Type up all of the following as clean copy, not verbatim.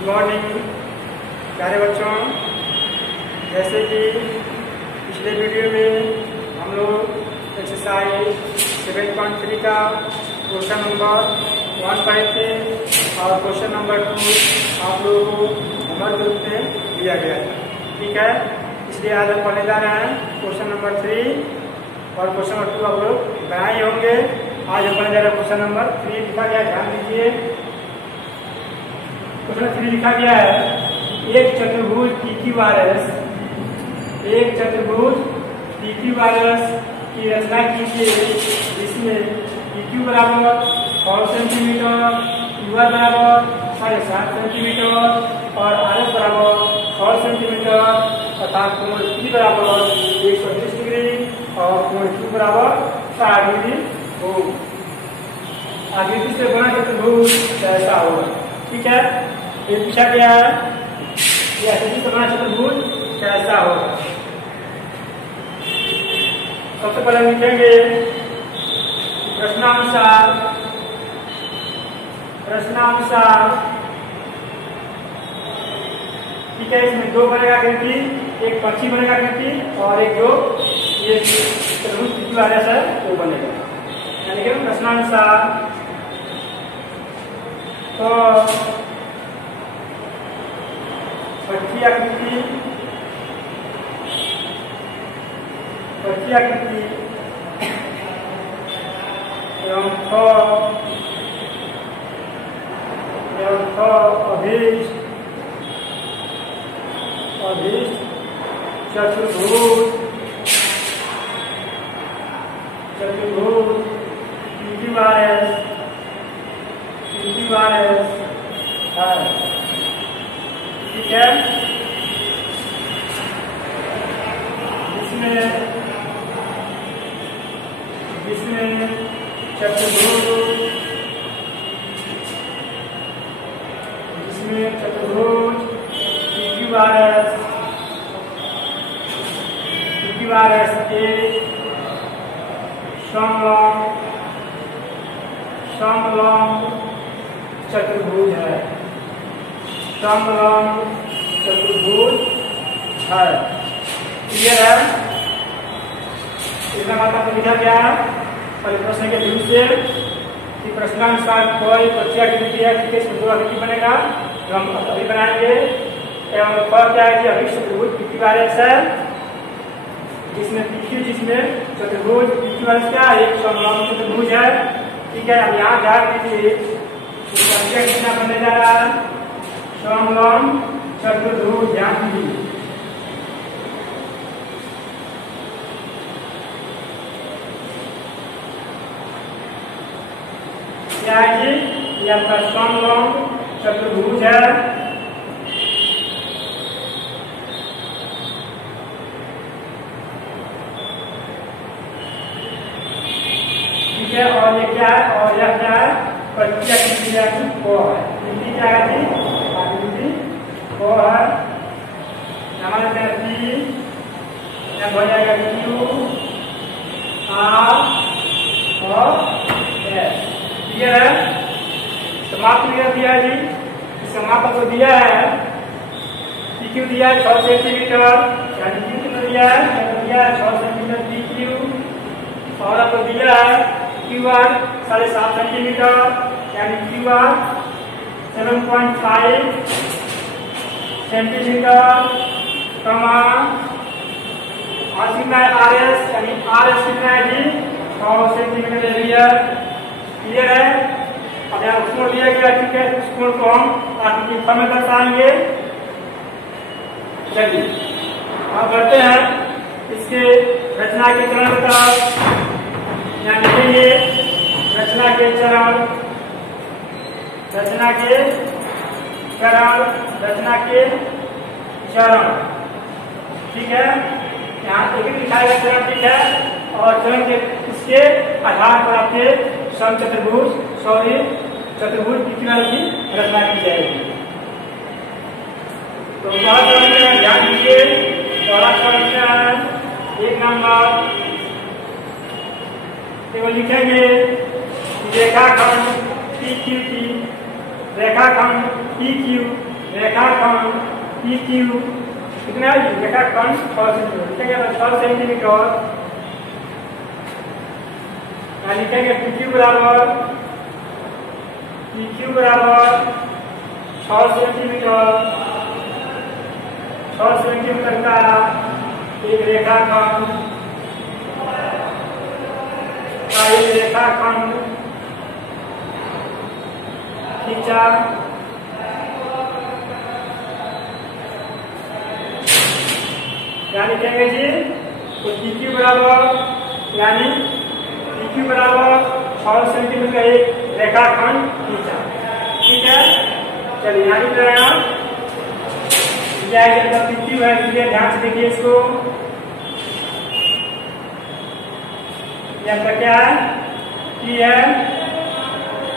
Good morning प्यारे बच्चों। जैसे कि पिछले वीडियो में हम लोग एक्सरसाइज 7.3 का क्वेश्चन नंबर 1 पढ़े थे और क्वेश्चन नंबर 2 आप लोगों को होमवर्क रूप में दिया गया था। ठीक है, इसलिए आज हम पढ़ने जा रहे हैं क्वेश्चन नंबर 3 और क्वेश्चन नंबर 2 आप लोग बनाए होंगे। आज हम पढ़ने जा रहे हैं क्वेश्चन नंबर 3। लिखा गया, ध्यान दीजिए। क्वेश्चन 3 लिखा गया है, एक चतुर्भुज PQRS की रचना कीजिए जिसमें PQ बराबर 100 सेंटीमीटर, QR बराबर 7.5 सेंटीमीटर और RS बराबर 100 सेंटीमीटर अर्थात कोण P बराबर 120 डिग्री और कोण Q बराबर 60 डिग्री हो। आकृति से बना चतुर्भुज कैसा होगा? ठीक है, ये पूछा गया है कि आकृति से बना चतुर्भुज कैसा होगा। सबसे पहले लिखेंगे प्रश्नानुसार ठीक है, इसमें दो बनेगा आकृति, एक पक्षी बनेगा आकृति और एक जो ये चतुर्भुज PQRS है वो बनेगा। यानी कि प्रश्नानुसार तो पक्षी आकृति एवं अभीष्ट चतुर्भुज PQRS है। ठीक है, जिसमें चतुर्भुज PQRS के समलंब चतुर्भुज है। क्लियर है? इतना मात्रा को लिखा गया है और प्रश्न के ध्रुव से कि प्रश्नानुसार कोई पक्षी आकृति है, ठीक है, इसमें दो आकृति बनेगा जो हम अभी बनाएंगे। एवं फल क्या है कि अभी चतुर्भुज PQRS है जिसमें चतुर्भुज PQRS क्या है, एक समलंब चतुर्भुज है। ठीक है, अब यहाँ ध्यान दीजिए कितना बनने जा रहा है, समलंब चतुर्भुज। ध्यान दीजिए, क्या है जी, ये आपका समलंब चतुर्भुज है। ठीक है, और ये क्या है, और यह क्या है, पक्षी आकृति है, को है। इनकी क्या है जी, आकृति को है। हमारे P हो जाएगा Q R और S। क्लियर है? समाप्त दिया है जी, समाप्त को दिया है PQ दिया है 6 सेंटीमीटर, यानी Q कितना दिया है 6 सेंटीमीटर PQ और आपको दिया है QR 7.5 सेंटीमीटर, यानी QR 7.5 सेंटीमीटर और कितना है RS, यानी RS कितना है जी 100 सेंटीमीटर एरिया। क्लियर है? अब यहाँ कोण दिया गया, ठीक है, उस कोण को हम आकृति फल में दर्शाएंगे। चलिए अब बढ़ते हैं इसके रचना के चरण की तरफ। यहाँ लिखेंगे रचना के चरण। ठीक है, यहाँ एक लिखाएगा चरण, ठीक है, और चरण के इसके आधार पर आपके चतुर्भुज PQRS की रचना की जाएगी। तो ध्यान दीजिए, एक नंबर केवल लिखेंगे रेखाखंड PQ रेखाखंड PQ कितना है? रेखाखंड 6 सेंटीमीटर, 6 सेंटीमीटर। लिखेंगे PQ बराबर 6 सेंटीमीटर, 6 सेंटीमीटर का एक रेखाखंड खींचा। क्या लिखेंगे जी? तो PQ बराबर 6 सेंटीमीटर का एक रेखाखंड खींचा। ठीक है, चलिए यहाँ लिख रहे हैं क्या है? PQ है, इसलिए ध्यान से देखिए इसको। यह क्या है? P है,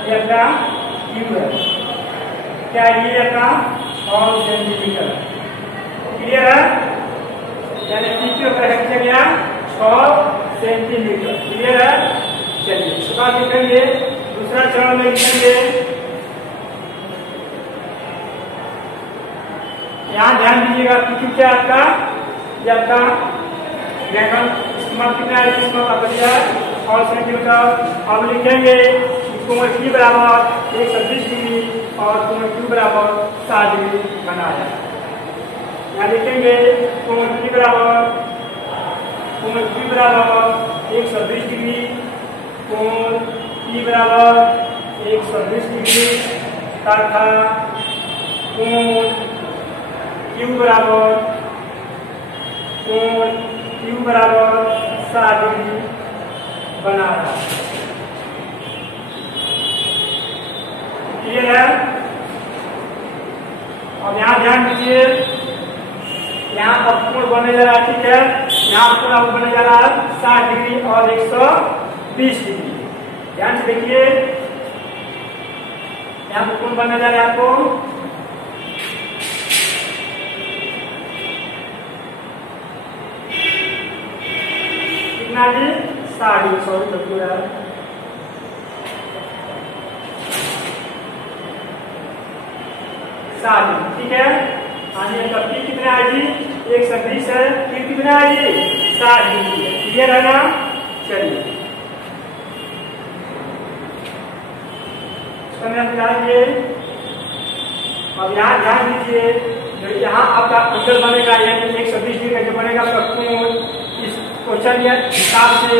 यह का Q है। क्या ये का 6 सेंटीमीटर। क्लियर है? यानी PQ का रखा गया 6 सेंटीमीटर। क्लियर है? चलिए इसके बाद लिखेंगे दूसरा चरण में लिखेंगे। यहाँ ध्यान दीजिएगा PQ क्या आपका? यह आपका इस्तेमाल कितना है? इसमें आप बढ़िया 6 सेंटीमीटर। अब लिखेंगे कोण P बराबर 120 डिग्री और कोण Q बराबर 60 डिग्री बनाया। यहाँ लिखेंगे कोण P बराबर 120 डिग्री, कोण P बराबर 120 डिग्री तथा कोण Q बराबर 60 डिग्री बना रहा। क्लियर है? और यहाँ ध्यान दीजिए, यहाँ अब कोण बनने जा रहा है। ठीक है, यहाँ कोण अब बनने जा रहा है 60 डिग्री और 120 डिग्री। ध्यान से देखिए, यहाँ पर कोण बनने जा रहा है आपको कितना जी? 60 डिग्री। सॉरी, ठीक है। P कितना है जी? 120 है। Q कितना है जी? 60 डिग्री है। क्लियर है ना? चलिए जाएंगे। अब यहाँ ध्यान दीजिए, जो यहाँ आपका अंतर बनेगा, यानी 120 डिग्री का जो बनेगा आपका कोण, इस क्वेश्चन या हिसाब से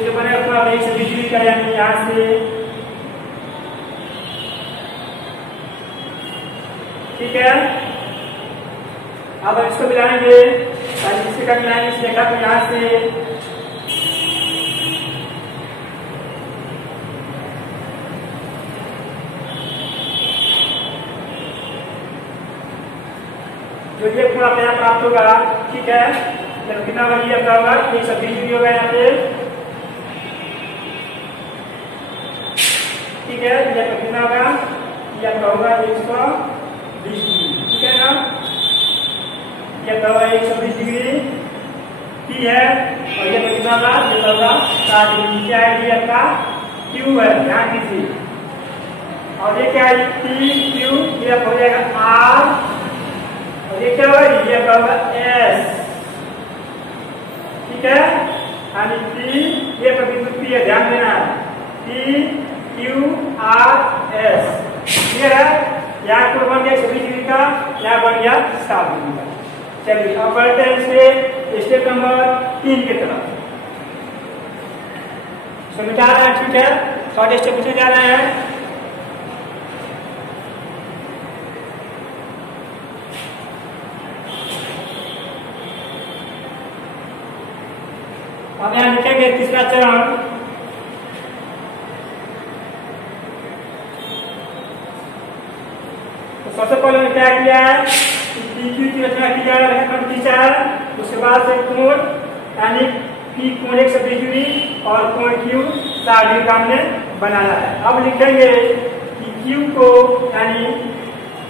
जो बनेगा पूरा 120 डिग्री का, यानी यहाँ से। ठीक है, अब इसको मिलाएंगे, इससे का मिलाएंगे इस रेखा को यहाँ से। जो ये पूरा अपने प्राप्त होगा। ठीक है, चलो कितना बनी आपका होगा? 120 डिग्री होगा यहाँ पे। ठीक है, यह कितना होगा? यह होगा 120 डिग्री। ठीक है ना? यह होगा 120 डिग्री P है, और यह कितना होगा? यह होगा 60 डिग्री। क्या है? ये आपका Q है, ध्यान दीजिए। और ये क्या है? P Q, ये हो जाएगा R, और ये क्या होगा? ये होगा S। ठीक है, यानी P, ये बिंदु P है, ध्यान देना है। P Q R S। Clear है? यहाँ कोण बन गया 120 डिग्री का, यहाँ बन गया 60 डिग्री का। चलिए अब बढ़ते हैं इससे स्टेप नंबर 3 की तरफ। इसको मिटा रहे हैं। ठीक है, शॉर्ट स्टेप पूछे जा रहे हैं। अब यहाँ लिखेंगे तीसरा चरण। तो सबसे पहले मैंने क्या किया है? PQ की रचना की जा रहा है, खींचा है। उसके बाद से कोण, यानी P कोण 120 डिग्री और कोण Q 60 डिग्री का हमने बनाया है। अब लिखेंगे कि Q को, यानी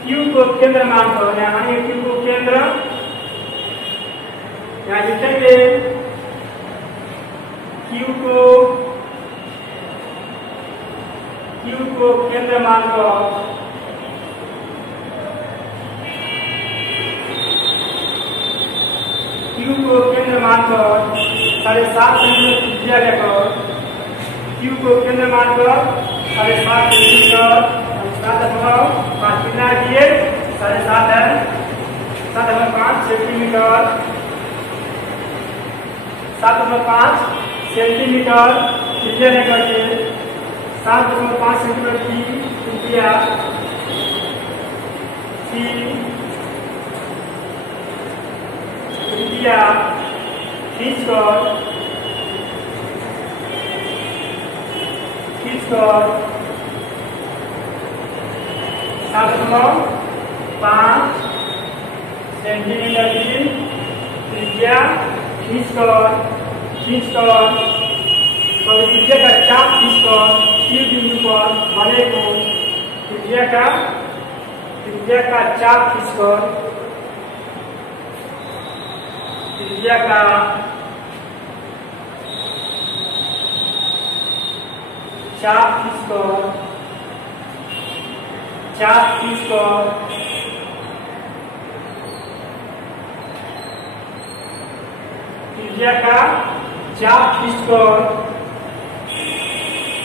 Q को केंद्र मानकर, यानी Q को केंद्र, यहाँ लिखेंगे Q को केंद्र मानकर केंद्र मानकर 7.5 सेंटीमीटर त्रिज्या लेकर Q को केंद्र मानकर 7.5 सेंटीमीटर 7.5 कितना किए 7.5 है 7.5 सेंटीमीटर 7.5 सेंटीमीटर त्रिज्या लेकर के 7.5 सेंटीमीटर की त्रिज्या त्रिज्या खींचकर 7.5 सेंटीमीटर की त्रिज्या खींचकर त्रिज्या का चाप खींचकर Q बिंदु पर बने को त्रिज्या का चाप खींचकर त्रिज्या का चाप खींचकर त्रिज्या का चाप खींचकर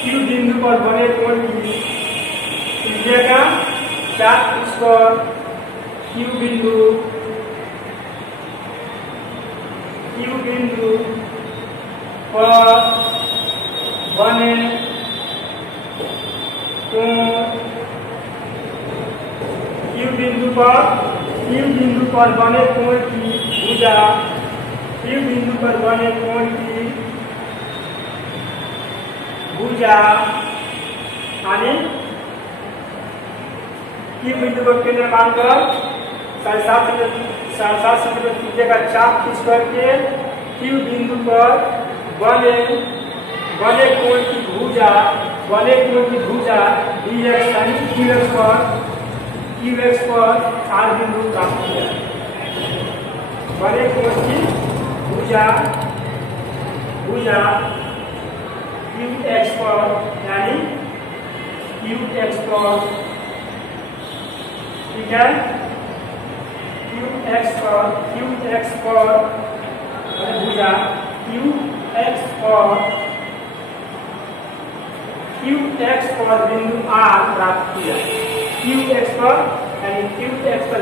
Q बिंदु पर बने कोण की त्रिज्या का चाप खींचकर Q बिंदु पर बने कोण Q बिंदु पर बने कोण की भुजा Q बिंदु पर बने कोण की भुजा यानी Q बिंदु को केंद्र मानकर 7.5 सेंटीमीटर त्रिज्या का चाप खींच करके Q बिंदु पर बने कोण की भुजा dx यानी qx पर R बिंदु प्राप्त किया बने कोण की भुजा qx पर यानी qx पर ठीक है qx पर भुजा qx पर बिंदु R प्राप्त किया qx पर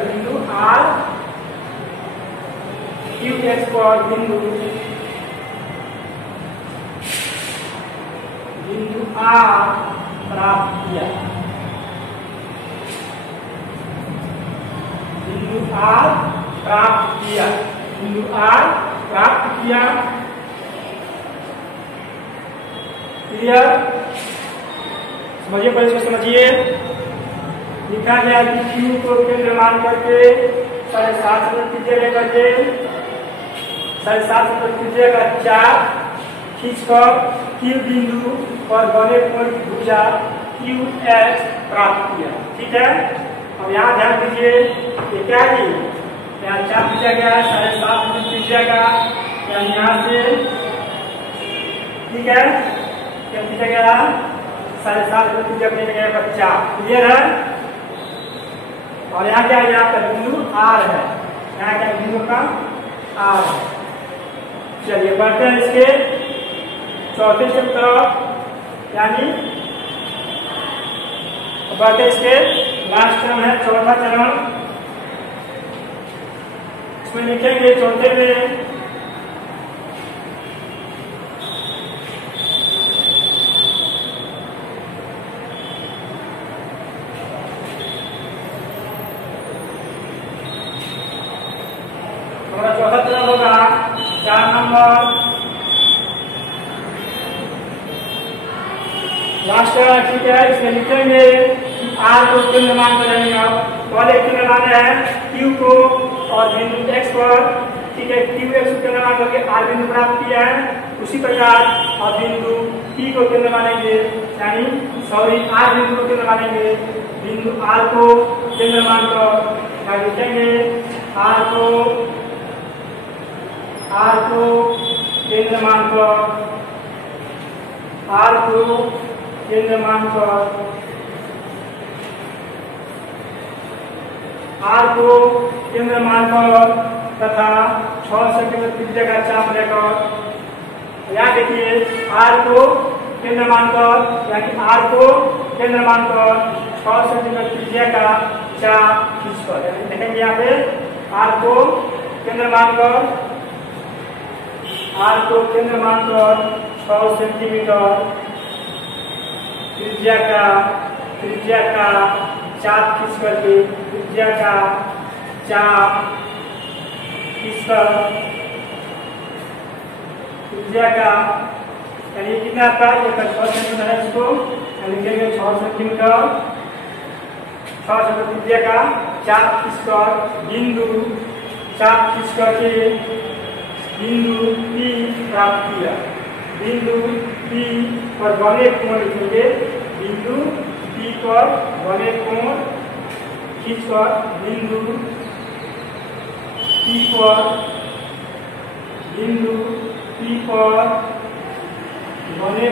बिंदु R qx पर बिंदु R प्राप्त किया बिंदु R प्राप्त किया क्लियर समझिए पहले समझिए लिखा गया कि Q को केंद्र मान करके 7.5 सेंटीमीटर त्रिज्या लेकर के 7.5 सेंटीमीटर त्रिज्या का चाप खींचकर Q बिंदु पर बने कोण की भुजा qx प्राप्त किया ठीक है। अब यहाँ ध्यान दीजिए ये क्या है यहाँ चाप खींचा गया है 7.5 सेंटीमीटर त्रिज्या का यहाँ से ठीक है क्या खींचा गया 7.5 सेंटीमीटर त्रिज्या का चाप क्लियर है। और यहाँ क्या है यहाँ पर बिंदु R है यहाँ क्या बिंदु का R है। चलिए बढ़ते हैं इसके चौथे स्टेप तरफ यानी बढ़ते इसके लास्ट चरण है चौथा चरण इसमें लिखेंगे चौथे में हमारा चौथा चरण होगा 4 नंबर लास्ट ठीक है। इसमें लिखेंगे R को केंद्र मान कर पहले केंद्र मान है Q को और बिंदु x पर ठीक है qx को केंद्र मान करके R बिंदु प्राप्त किया है। उसी प्रकार और बिंदु P को केंद्र मानेंगे यानी R बिंदु को केंद्र मानेंगे बिंदु R को केंद्र मानकर लिखेंगे R को केंद्र मानकर R को केंद्र मानकर तथा 6 सेंटीमीटर त्रिज्या का चाप लेकर यहाँ देखिए आर को केंद्र मानकर यानी आर को केंद्र मानकर 6 सेंटीमीटर त्रिज्या का चाप खींचकर, यानी देखेंगे यहाँ पे आर को केंद्र मानकर 6 सेंटीमीटर त्रिज्या का चाप खींच करके त्रिज्या का चाप खींचकर त्रिज्या का यानी कितना आता है 6 सेंटीमीटर है, इसको लिखेंगे 6 सेंटीमीटर त्रिज्या का चाप खींचकर चाप खींच करके बिंदु P प्राप्त किया। बिंदु P पर बने कोण लिखेंगे, बिंदु P पर बने कोण खींचकर बिंदु P पर बने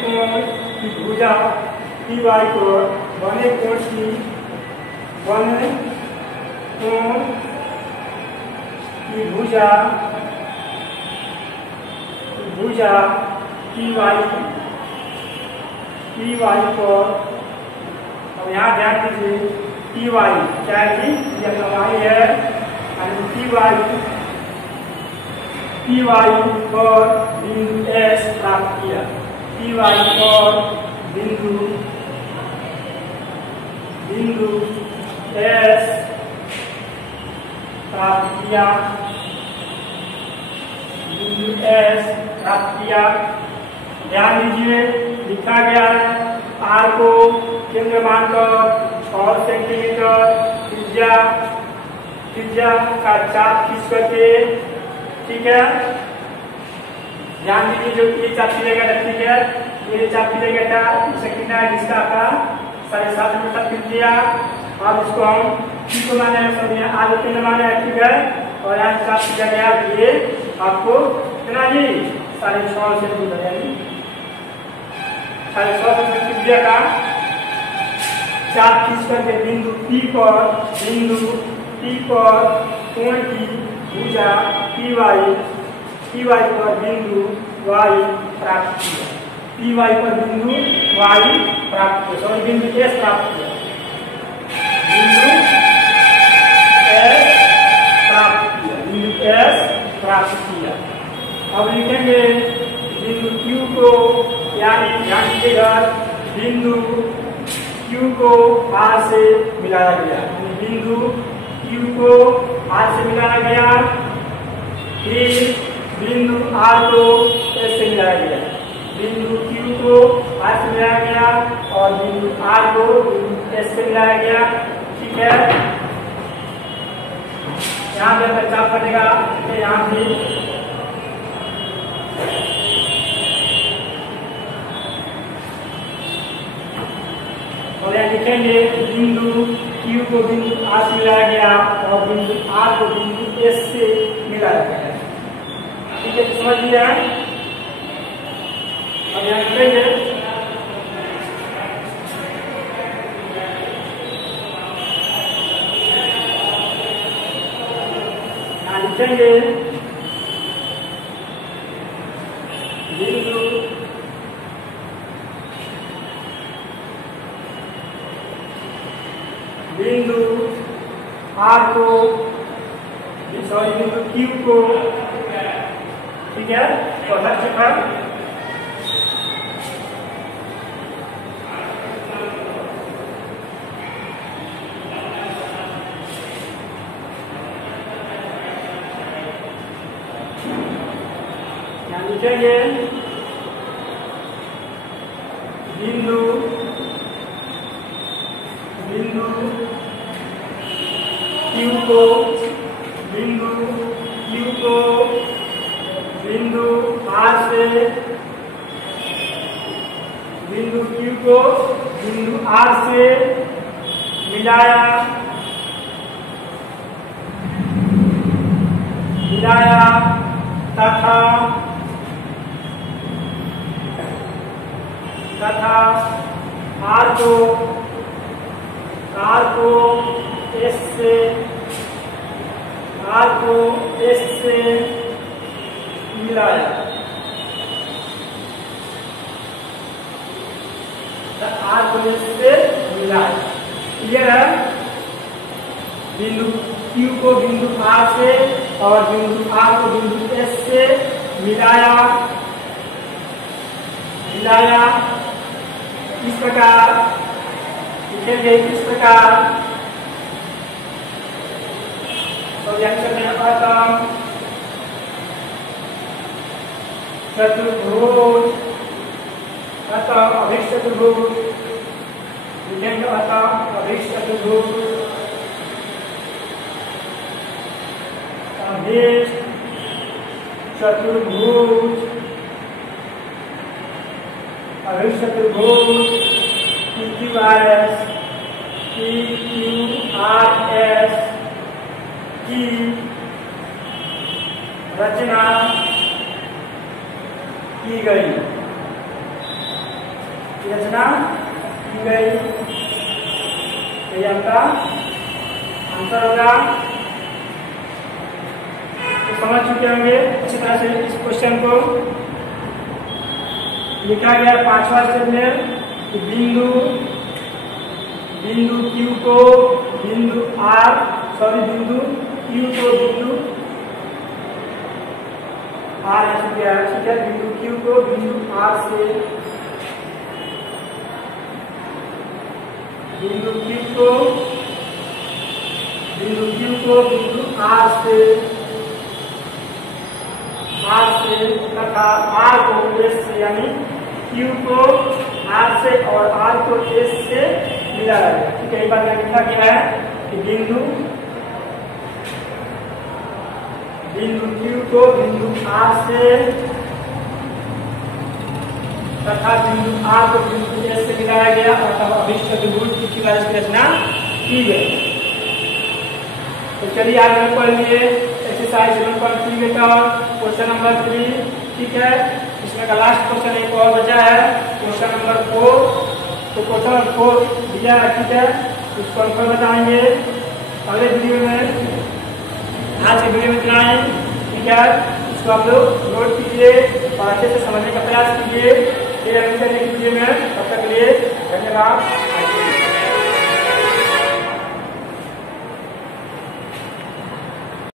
कोण की भुजा PY पर बने कोण की भुजा PY पर, अब यहाँ ध्यान दीजिए PY क्या है जी, यह लंबाई है, PY पर बिंदु S प्राप्त किया। PY पर बिंदु S प्राप्त किया, ध्यान दीजिए लिखा गया है आर को केंद्र मानकर 6 सेंटीमीटर त्रिज्या का चाप खींच करके, ठीक है, ध्यान दीजिए जो ये चाप मिलेगा, ठीक है, ये चाप मिलेगा इसे कितना है जिसका आकार 7.5 मीटर त्रिज्या। अब इसको हम को माने सब यहाँ आगे केंद्र माने, ठीक है, और यहाँ चाप किया गया ये आपको कितना जी 6.5 सेंटीमीटर, यानी 6.5 सेंटीमीटर त्रिज्या का चाप खींच करके बिंदु P पर कोण की भुजा PY पर बिंदु Y प्राप्त किया। PY पर बिंदु Y प्राप्त किया, सॉरी बिंदु S प्राप्त किया, बिंदु S प्राप्त किया। अब लिखेंगे बिंदु Q को, यानी ध्यान दीजिएगा बिंदु Q को R से मिलाया गया, बिंदु Q को R से मिलाया गया, फिर बिंदु R को S से मिलाया गया, बिंदु Q को R से मिलाया गया और बिंदु R को बिंदु S से मिलाया गया, ठीक है। यहाँ पे चाप कटेगा, यहाँ भी और यहाँ लिखेंगे बिंदु Q को बिंदु R से मिलाया गया और बिंदु R को बिंदु S से मिलाया गया, ठीक है, समझ लिया। अब यहाँ लिखेंगे बिंदु R को, सॉरी बिंदु Q को, ठीक है, तो हर जगह लिखेंगे बिंदु Q को बिंदु R से बिंदु Q को बिंदु R से मिलाया तथा R को एस से आर को एस से मिलाया, आर को एस से मिलाया। क्लियर है? बिंदु Q को बिंदु R से और बिंदु R को बिंदु S से मिलाया इस प्रकार लिखेंगे। इस प्रकार तो अतः चतुर्भुज, अतः अभिष्ट चतुर्भुज लिखेंगे। अतः अभिष्ट चतुर्भुज, अभिष्ट चतुर्भुज, अभिष्ट चतुर्भुज PQRS की रचना की गई, ये आपका आंसर होगा। तो समझ चुके होंगे अच्छी तरह से इस क्वेश्चन को। लिखा गया 5वां स्टेप में कि बिंदु Q को बिंदु R, बिंदु Q को बिंदु R ठीक है। बिंदु Q को बिंदु R से, बिंदु Q को बिंदु R से तथा R को S से, यानी Q को R से और R को S से मिलाया गया। ठीक है, एक बार लिखा गया है कि बिंदु Q को बिंदु R से तथा बिंदु R को बिंदु S से मिलाया गया और तब अभिष्ट चतुर्भुज की रचना की गई। तो चलिए आगे पढ़ लिए एक्सरसाइज 7.3 का क्वेश्चन नंबर 3। ठीक है, इसमें का लास्ट क्वेश्चन एक और बचा है, क्वेश्चन नंबर 4। तो क्वेश्चन नंबर 4 दिया है। ठीक है, इसको हम बताएंगे अगले वीडियो में। आज के वीडियो में इतना ही। ठीक है, इसको आप लोग नोट कीजिए और अच्छे से समझने का प्रयास कीजिए। फिर अगले वीडियो में, तब तक के लिए धन्यवाद।